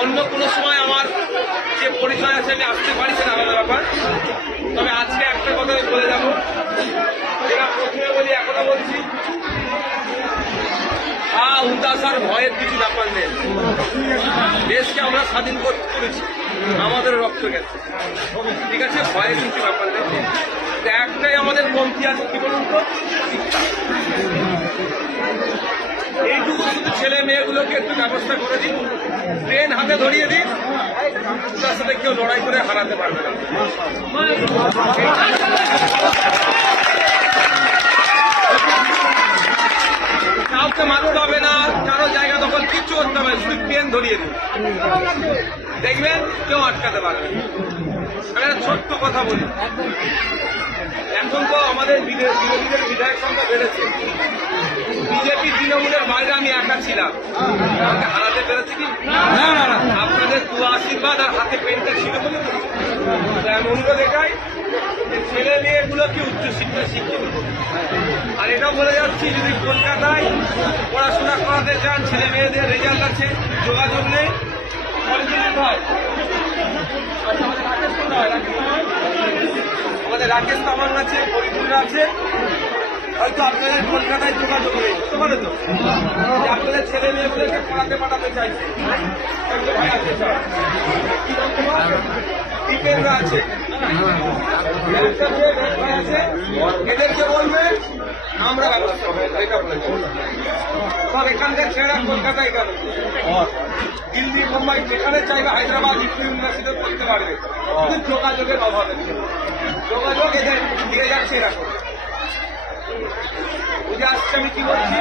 অন্য কোনো সময় আমার যে পরিচয় আছে আমি আসতে পারি সেটা আলাদা ব্যাপার। তবে আজকে একটা কথা আমি বলে যাবো, যেটা প্রথমে বলি এখনো বলছি, উদাসার ভয়ের কিছু ব্যাপার নেই। দেশকে আমরা স্বাধীন করেছি, আমাদের রক্ত গেছে, ঠিক আছে, ভয়ের কিছু ব্যাপার নেই। একটাই আমাদের কমতি আছে, কি বলুন তো, শিক্ষা। এইটুকু শুধু ছেলে মেয়েগুলোকে একটু ব্যবস্থা করে দিন, ট্রেন হাতে ধরিয়ে দিন, তার সাথে কেউ লড়াই করে হারাতে পারবে না। কাউকে মারতে হবে না, কারো জায়গা দখল কিচ্ছু করতে হবে, শুধু ট্রেন ধরিয়ে দিন, দেখবেন কেউ আটকাতে পারবে। আমি একটা ছোট্ট কথা বলি, এখন তো আমাদের বিরোধীদের বিধায়ক সংখ্যা বেড়েছে, বিজেপি তৃণমূলের বাইরে আমি একা ছিলাম, আমাকে হারাতে পেরেছি কি না? আপনাদের দোয়া আশীর্বাদ আর হাতে পেনটা ছিল বলে আমি অনুরোধ দেখাই যে ছেলে মেয়েগুলোকে উচ্চশিক্ষা শিক্ষিত করুন। আর এটাও বলে যাচ্ছি, যদি কলকাতায় পড়াশোনা করাতে চান, ছেলে মেয়েদের রেজাল্ট আছে, যোগাযোগ নেই, আমাদের রাকেশ তামাং আছে, পরিপূর্ণ আছে, হয়তো আপনাদের কলকাতায় যোগাযোগ নেই, বুঝতে পারে তো, আপনাদের ছেলে মেয়েগুলোকে পড়াতে পাঠাতে চাইছে, ভাই আছে, দীপেন্দ্র আছে, এদেরকে বলবে আমরা ব্যবস্থা হবে, এটা বলে সব এখানকার ছেলেরা কলকাতায় গেল, দিল্লি মুম্বাই যেখানে চাইবে, হায়দ্রাবাদ ইউনিভার্সিটি করতে পারবে, কিন্তু যোগাযোগের অভাবে, যোগাযোগ এদের দিয়ে যাচ্ছে এরকম। বুঝে আসছে আমি কি বলছি?